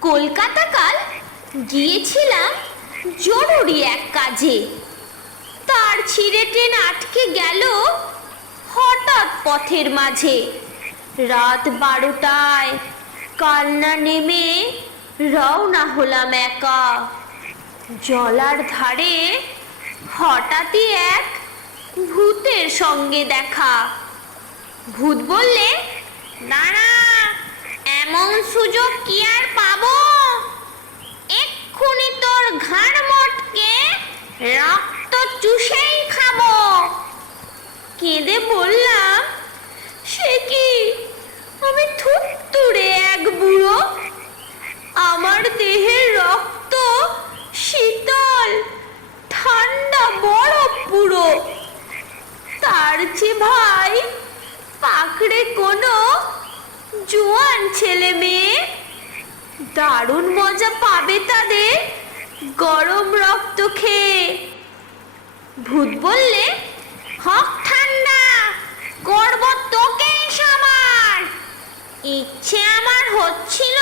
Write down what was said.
কলকাতা কাল গিয়েছিলাম জরুরি এক কাজে। তার ছিঁড়ে ট্রেন আটকে গেল হঠাৎ পথের মাঝে। রাত বারোটায় কান্না নেমে রওনা হলাম একা। জলার ধারে হঠাৎই এক ভূতের সঙ্গে দেখা। ভূত বললে, না এমন সুযোগ কি আর তোর ঘাড় মটকে রক্ত চুষেই খাব। কেঁদে বললাম, সে কি? আমি থুত্তুরে এক বুড়ো। আমার দেহের রক্ত শীতল, ঠান্ডা বরফ পুরো তার চেয়ে ভাই পাকড়ে কোনো জোয়ান ছেলে মেয়ে। দারুণ মজা পাবে তাদের গরম রক্ত খেয়ে। ভূত বললে হক ঠান্ডা করব তোকে সমান ইচ্ছে আমার হচ্ছিল